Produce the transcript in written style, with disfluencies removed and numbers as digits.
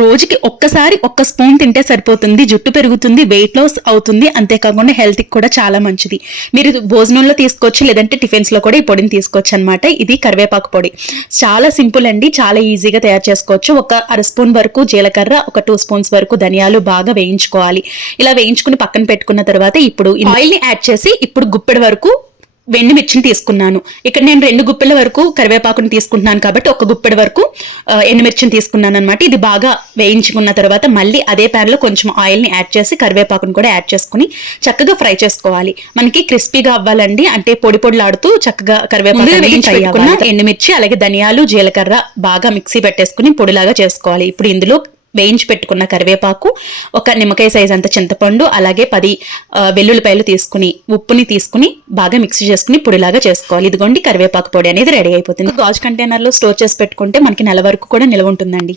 రోజుకి ఒక్కసారి ఒక్క స్పూన్ తింటే సరిపోతుంది. జుట్టు పెరుగుతుంది, వెయిట్ లాస్ అవుతుంది, అంతేకాకుండా హెల్త్ కి కూడా చాలా మంచిది. మీరు భోజనంలో తీసుకోవచ్చు, లేదంటే టిఫిన్స్ లో కూడా ఈ పొడిని తీసుకోవచ్చు అనమాట. ఇది కరివేపాకు పొడి. చాలా సింపుల్ అండి, చాలా ఈజీగా తయారు చేసుకోవచ్చు. ఒక అర స్పూన్ వరకు జీలకర్ర, ఒక 2 స్పూన్స్ వరకు ధనియాలు బాగా వేయించుకోవాలి. ఇలా వేయించుకుని పక్కన పెట్టుకున్న తర్వాత ఇప్పుడు ఆయిల్ ని యాడ్ చేసి ఇప్పుడు గుప్పెడు వరకు ఎండుమిర్చిని తీసుకున్నాను. ఇక్కడ నేను 2 గుప్పెల వరకు కరివేపాకుని తీసుకుంటున్నాను కాబట్టి 1 గుప్పెడు వరకు ఎండుమిర్చిని తీసుకున్నాను అనమాట. ఇది బాగా వేయించుకున్న తర్వాత మళ్ళీ అదే ప్యాన్ లో కొంచెం ఆయిల్ ని యాడ్ చేసి కరివేపాకుని కూడా యాడ్ చేసుకుని చక్కగా ఫ్రై చేసుకోవాలి. మనకి క్రిస్పీగా అవ్వాలండి, అంటే పొడి పొడిలాడుతూ చక్కగా కరివేపాకు వేయించుకున్న ఎండుమిర్చి అలాగే ధనియాలు జీలకర్ర బాగా మిక్సీ పెట్టేసుకుని పొడిలాగా చేసుకోవాలి. ఇప్పుడు ఇందులో వేయించి పెట్టుకున్న కరివేపాకు, ఒక నిమ్మకాయ సైజ్ అంత చింతపండు, అలాగే 10 వెల్లుల్లిపాయలు తీసుకుని ఉప్పుని తీసుకుని బాగా మిక్స్ చేసుకుని పొడిలాగా చేసుకోవాలి. ఇదిగోండి కరివేపాకు పొడి అనేది రెడీ అయిపోతుంది. గాజు కంటైనర్ లో స్టోర్ చేసి పెట్టుకుంటే మనకి నెల వరకు కూడా నిల్వ ఉంటుందండి.